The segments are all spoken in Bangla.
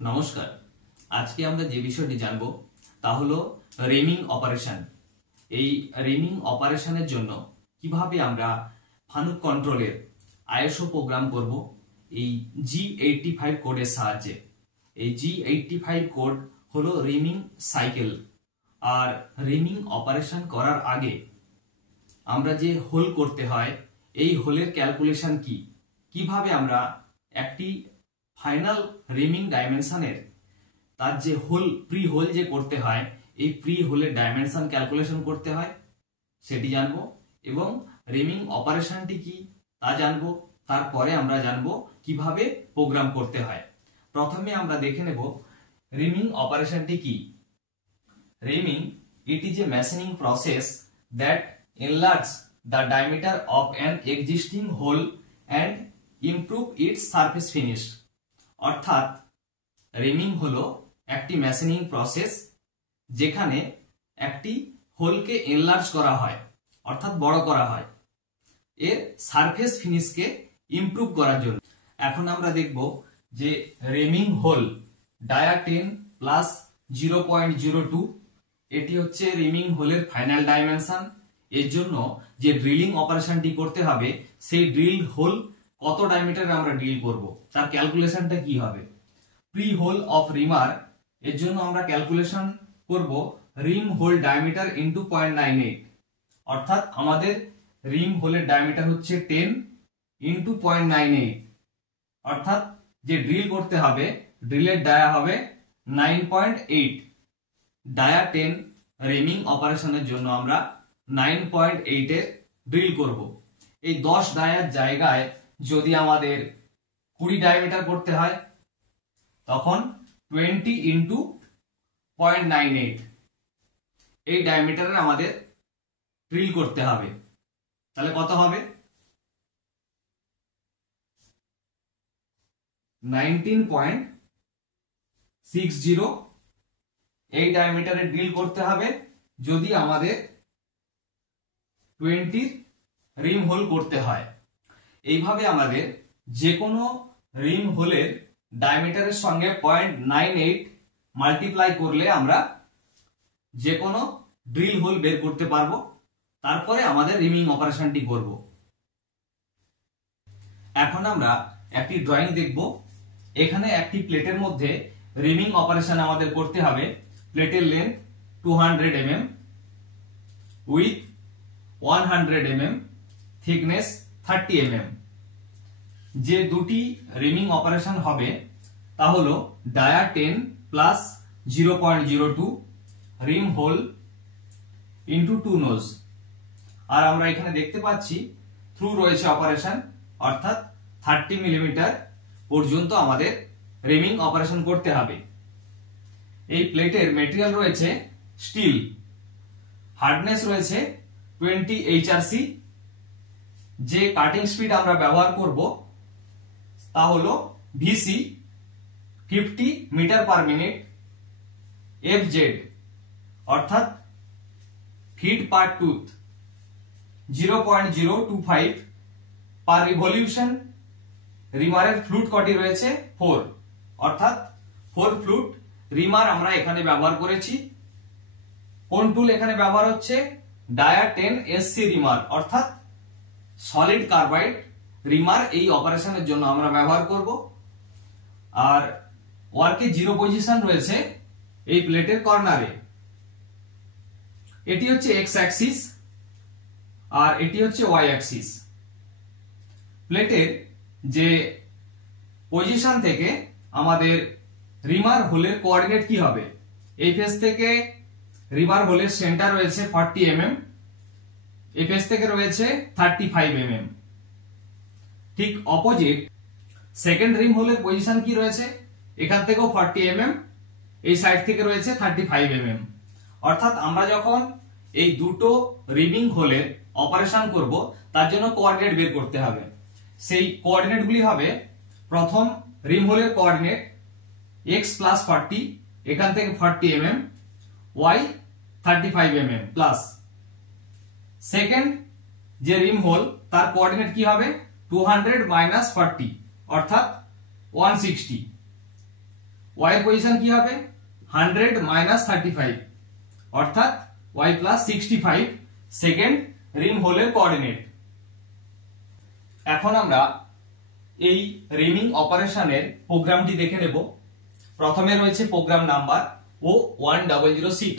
নমস্কার। আজকে আমরা যে বিষয়টি জানব তা হলো রেমিং অপারেশন। এই রেমিং অপারেশনের জন্য কিভাবে আমরা ফানুক কন্ট্রোলের আইএসও প্রোগ্রাম করব এই G85 কোডের সাহায্যে। এই G85 কোড হলো রেমিং সাইকেল। আর রেমিং অপারেশন করার আগে আমরা যে হোল করতে হয় এই হোলের ক্যালকুলেশন কিভাবে আমরা একটি ফাইনাল রেমিং ডাইমেনশনের তার যে হোল প্রি হোল যে করতে হয় এই প্রি হোলের ডাইমেনশন ক্যালকুলেশন করতে হয় সেটি জানবো, এবং রেমিং অপারেশনটি কি তা জানবো। তারপরে আমরা জানবো কিভাবে প্রোগ্রাম করতে হয়। প্রথমে আমরা দেখে নেব রেমিং অপারেশনটি কি। রেমিং, it is a machining process that enlarges the diameter of an existing hole and improve its surface finish। অর্থাৎ রেমিং হলো একটি মেশিনিং প্রসেস যেখানে একটি হোলকে এনলার্জ করা হয় অর্থাৎ বড় করা হয় এর সারফেস ফিনিশকে ইমপ্রুভ করার জন্য। এখন আমরা দেখব যে রেমিং হোল ডায়া 10 প্লাস 0.02 এটি হচ্ছে রেমিং হোলের ফাইনাল ডাইমেনশন। এর জন্য যে ড্রিলিং অপারেশনটি করতে হবে সেই ড্রিল হোল কত ডায়ামিটারে আমরা ড্রিল করব তার ক্যালকুলেশনটা কি হবে। প্রি হোল অফ রিমার এর জন্য আমরা ক্যালকুলেশন করব রিম হোল ডায়ামিটার ইনটু 0.98, অর্থাৎ আমাদের রিম হোলের ডায়ামিটার হচ্ছে 10 ইনটু 0.98, অর্থাৎ যে ড্রিল করতে হবে ড্রিলের ডায়া হবে 9.8। ডায়া 10 রেমিং অপারেশনের জন্য আমরা 9.8 এর ড্রিল করব। এই 10 ডায়ার জায়গায় যদি আমাদের 20 ডায়ামিটার করতে হয় তখন 20 ইনটু 0.98 এই ডায়ামিটারে আমাদের ড্রিল করতে হবে। তাহলে কত হবে? 19.60 এই ডায়ামিটারে ড্রিল করতে হবে যদি আমাদের 20 রিম হোল করতে হয়। এইভাবে আমাদের যে কোনো রিম হোলের ডায়ামিটারের সঙ্গে 0.98 মাল্টিপ্লাই করলে আমরা যে কোনো ড্রিল হোল বের করতে পারবো। তারপরে আমাদের রিমিং অপারেশনটি করব। এখন আমরা একটি ড্রয়িং দেখব। এখানে একটি প্লেটের মধ্যে রিমিং অপারেশন আমাদের করতে হবে। প্লেটের length 200 mm, with 100 mm, thickness 30 mm। যে দুটি রিমিং অপারেশন হবে তা হলো ডায়া 10 প্লাস 0.02 রিম হোল ইনটু 2 নোজ। আর আমরা এখানে দেখতে পাচ্ছি থ্রু রয়েছে অপারেশন, অর্থাৎ 30 মিলিমিটার পর্যন্ত আমাদের রিমিং অপারেশন করতে হবে। এই প্লেটের মেটেরিয়াল রয়েছে স্টিল, হার্ডনেস রয়েছে 20 HRC। যে কাটিং স্পিড আমরা ব্যবহার করব তা হলো VC 50 metre per minute, FZ অর্থাৎ feet per tooth 0.025 per revolution. রিমারের ফ্লুট কটি রয়েছে 4, অর্থাৎ 4 ফ্লুট রিমার আমরা এখানে ব্যবহার করেছি। কোন টুল এখানে ব্যবহার হচ্ছে? ডায়া 10 SC রিমার, অর্থাৎ সলিড কার্বাইড রিমার এই অপারেশনের জন্য আমরা ব্যবহার করব। আর ওয়ার্কে 0 পজিশন রয়েছে এই প্লেটের কর্নারে। এটি হচ্ছে এক্স অ্যাক্সিস আর এটি হচ্ছে ওয়াই অ্যাক্সিস। প্লেটের যে পজিশন থেকে আমাদের রিমার হোলের কোঅর্ডিনেট কি হবে? এই ফেস থেকে রিমার হোলের সেন্টার রয়েছে 40 mm, এই ফেস থেকে রয়েছে 35 mm। ঠিক অপোজিট সেকেন্ড রিম হোলের পজিশন কি রয়েছে? এখান থেকেও 40 mm, এই সাইড থেকে রয়েছে 35 mm। অর্থাৎ আমরা যখন এই দুটো রিমিং হোলের অপারেশন করব তার জন্য কোঅর্ডিনেট বের করতে হবে। সেই কোঅর্ডিনেট গুলি হবে, প্রথম রিম হোলের কোঅর্ডিনেট x প্লাস 40, এখান থেকে 40 mm, y 35 mm plus second যে রিম হোল তার কোঅর্ডিনেট কি হবে? 200 মাইনাস 40 অর্থাৎ 160। y এর পজিশন কি হবে 100 মাইনাস 35 অর্থাৎ y প্লাস 65 সেকেন্ড রিং হোলের কোঅর্ডিনেট। এখন আমরা এই রিমিং অপারেশনের প্রোগ্রামটি দেখে নেব। প্রথমে রয়েছে programme number O1006।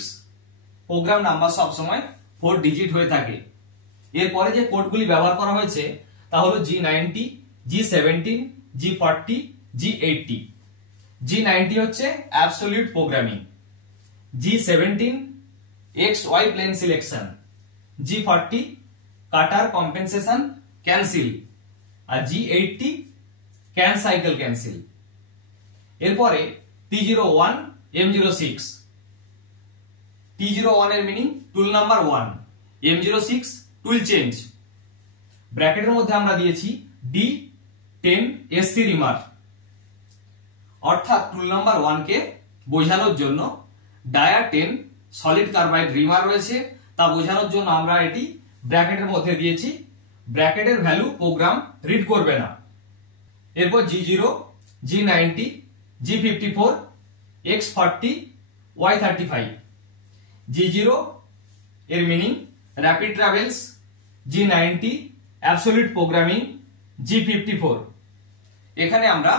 Programme number সবসময় 4 ডিজিট হয়ে থাকে। এরপরে যে কোডগুলি ব্যবহার করা হয়েছে তা হলো G90, G17, G40, G80। G90 হচ্ছে absolute programming, G17 XY plane selection, G40 cutter compensation cancel, আর G80 ক্যান সাইকেল ক্যান্সেল। এরপরে T01 M06। T01 এর meaning tool number 1, M06 tool change. ব্র্যাকেটের মধ্যে আমরা দিয়েছি D10 SC রিমার, অর্থাৎ টুল নাম্বার 1 কে বোঝানোর জন্য ডায়া 10 সলিড কার্বাইড রিমার রয়েছে তা বোঝানোর জন্য আমরা এটি ব্র্যাকেটের মধ্যে দিয়েছি। ব্র্যাকেটের ভ্যালু প্রোগ্রাম রিড করবে না। এরপর G0, G90, G54, X40, Y35। G0 এর meaning rapid travels, G90 absolute programming, G54। এখানে আমরা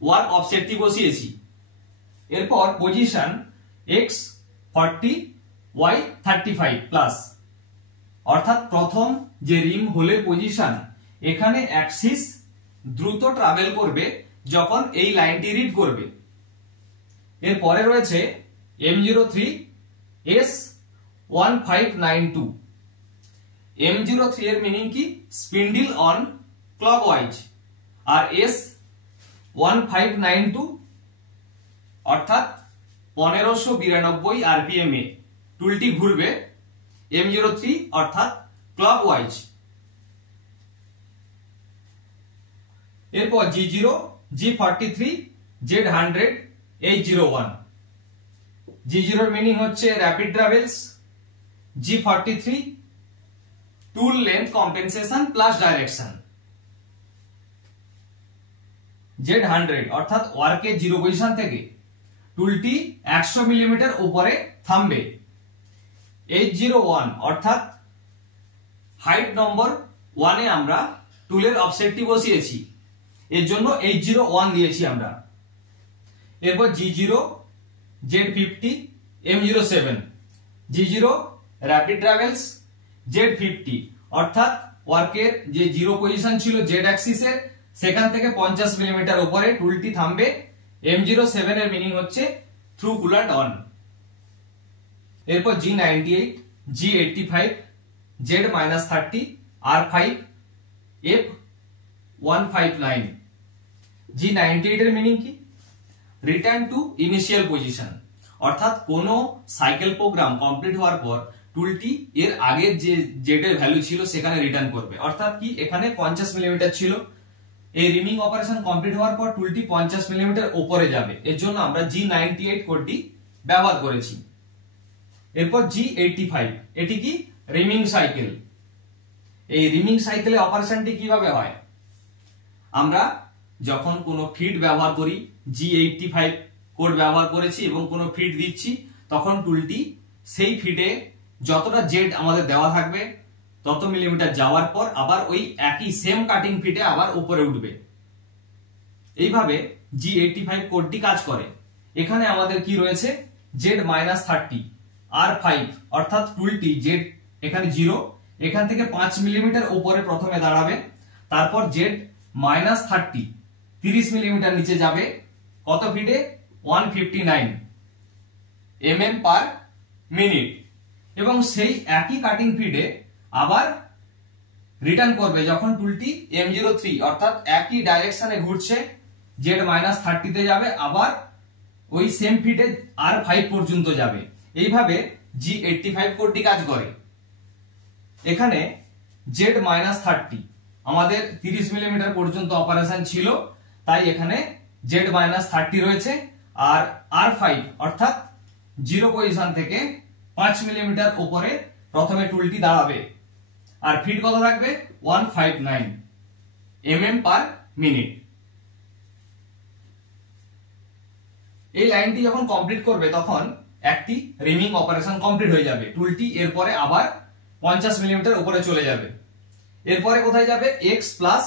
ওয়ার্ক অফসেটটি বসিয়েছি। এরপর পজিশন X40, Y35 প্লাস, অর্থাৎ প্রথম যে রিং হোলের পজিশন এখানে অ্যাক্সিস দ্রুত ট্রাভেল করবে যখন এই লাইনটি রিড করবে। এরপরে রয়েছে M03 S1592। M03 এর মিনিং কি spindle on clockwise, R S1592 অর্থাৎ 1592 RPM এ টুলটি ঘুরবে। M03 অর্থাৎ ক্লকওয়াইজ। এরপর G0, G43, Z100, H01। G0 এর মিনিং হচ্ছে rapid travels, G43 tool length compensation plus direction, Z100 অর্থাৎ ওয়ার্কের জিরো পজিশন থেকে টুলটি 100 মিলিমিটার উপরে থামবে। H01 অর্থাৎ হাইট নম্বর 1 এ আমরা টুলের অফসেটটি বসিয়েছি, এর জন্য H01 দিয়েছি আমরা। এরপর G0, Z50, M07। G0 rapid travels, Z50 অর্থাৎ ওয়ার্কের যে জিরো পজিশন ছিল Z অ্যাক্সিসের সেখান থেকে 50 মিলিমিটার উপরে টুলটি থামবে। M07 এর মিনিং হচ্ছে থ্রু কুলান্ট অন। এরপর G98, G85, Z-30, R5, F159। G98 এর মিনিং কি রিটার্ন টু ইনিশিয়াল পজিশন, অর্থাৎ কোন সাইকেল প্রোগ্রাম কমপ্লিট হওয়ার পর টুলটি এর আগের যে জেড এর ভ্যালু ছিল সেখানে রিটার্ন করবে। অর্থাৎ কি এখানে 50 মিলিমিটার ছিল, এই রিমিং অপারেশন কমপ্লিট হওয়ার পর টুলটি 50 মিলিমিটার উপরে যাবে, এর জন্য আমরা G98 কোডটি ব্যবহার করেছি। এরপর G85, এটি কি রিমিং সাইকেল। এই রিমিং সাইকেলে অপারেশনটি কিভাবে হয়, আমরা যখন কোনো ফিড ব্যবহার করি G85 কোড ব্যবহার করেছি এবং কোনো ফিড দিচ্ছি তখন টুলটি সেই ফিডে যতটা জেড আমাদের দেওয়া থাকবে তত মিলিমিটার যাওয়ার পর আবার ওই একই সেম কাটিং ফিডে আবার উপরে উঠবে। এইভাবে G85 কোডটি কাজ করে। এখানে আমাদের কি রয়েছে Z-30 R5, অর্থাৎ টুলটি জেড এখানে 0, এখান থেকে 5 মিলিমিটার উপরে প্রথমে দাঁড়াবে, তারপর Z-30 30 মিলিমিটার নিচে যাবে কত ফিডে 159 mm পার মিনিট, এবং সেই একই কাটিং ফিডে আবার রিটার্ন করবে যখন টুলটি M03 অর্থাৎ একই ডাইরেকশনে ঘুরছে Z-30 তে যাবে, আবার ওই সেম ফিডে R5 পর্যন্ত যাবে। এইভাবে G85 কোডটি কাজ করে। এখানে Z-30 আমাদের 30 মিলিমিটার পর্যন্ত অপারেশন ছিল, তাই এখানে Z-30 রয়েছে, আর R5 অর্থাৎ জিরো পজিশন থেকে 5 মিলিমিটার উপরে প্রথমে টুলটি দাঁড়াবে, আর ফিড কত থাকবে 159 mm পার মিনিট। এই লাইনটি যখন কমপ্লিট করবে তখন একটি রিমিং অপারেশন কমপ্লিট হয়ে যাবে। টুলটি এরপরে আবার 50 মিলিমিটার উপরে চলে যাবে। এরপরে কোথায় যাবে? x প্লাস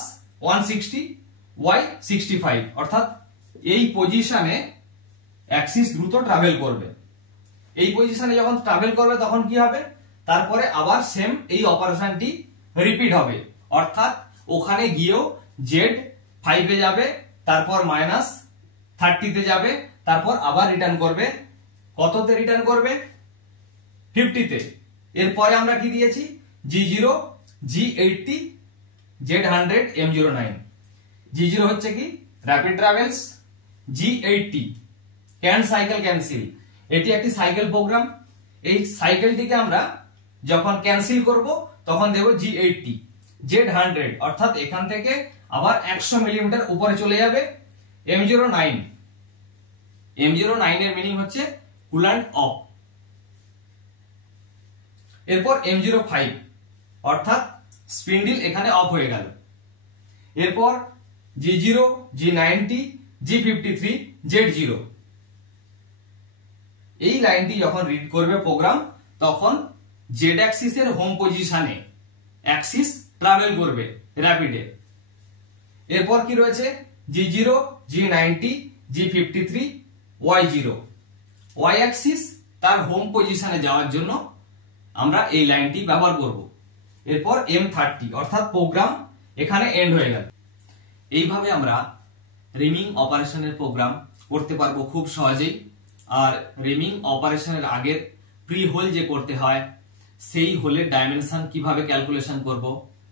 160 y 65, অর্থাৎ এই পজিশনে অ্যাক্সিস দ্রুত ট্রাভেল করবে। এই পজিশনে যখন ট্রাভেল করবে তখন কি হবে? তারপরে আবার সেম এই অপারেশনটি রিপিট হবে, অর্থাৎ ওখানে গিয়েও জেড 5 এ যাবে, তারপর -30 তে যাবে, তারপর আবার রিটার্ন করবে। কততে রিটার্ন করবে? 50 তে। এরপরে আমরা কি দিয়েছি? G0 G80 Z100 M09। G0 হচ্ছে কি? Rapid travels. G80 can cycle cancel, এটি একটি সাইকেল প্রোগ্রাম। এই সাইকেলটিকে আমরা যখন ক্যান্সেল করব তখন দেব G80 Z100, অর্থাৎ এখান থেকে আবার 100 মিলিমিটার উপরে চলে যাবে। M09 এর মিনিং হচ্ছে কুল্যান্ট অফ। এরপর M05, অর্থাৎ স্পিন্ডল এখানে অফ হয়ে গেল। এরপর G0 G90 G53 Z0। এই লাইনটি যখন রিড করবে প্রোগ্রাম তখন জেড অ্যাক্সিসের হোম পজিশনে অ্যাক্সিস ট্রাভেল করবে র্যাপিডে। এরপর কি রয়েছে? G0 G90 G53 Y0। Y Axis তার হোম পজিশনে যাওয়ার জন্য আমরা এই লাইনটি ব্যবহার করব। এরপর M30, অর্থাৎ প্রোগ্রাম এখানে এন্ড হয়ে গেল। এইভাবে আমরা রিমিং অপারেশনের প্রোগ্রাম করতে পারবো খুব সহজেই। আর রিমিং অপারেশনের আগের প্রি হোল যে করতে হয়, সেই হোলের ডাইমেনশন কিভাবে ক্যালকুলেশন করব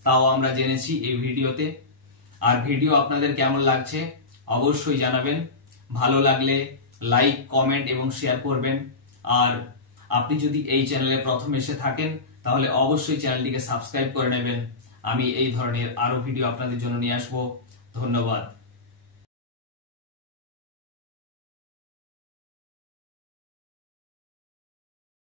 তাও আমরা জেনেছি এই ভিডিওতে। আর ভিডিও আপনাদের কেমন লাগছে অবশ্যই জানাবেন। ভালো লাগলে লাইক, কমেন্ট এবং শেয়ার করবেন। আর আপনি যদি এই চ্যানেলে প্রথম এসে থাকেন তাহলে অবশ্যই চ্যানেলটিকে সাবস্ক্রাইব করে নেবেন। আমি এই ধরনের আরো ভিডিও আপনাদের জন্য নিয়ে আসবো। ধন্যবাদ।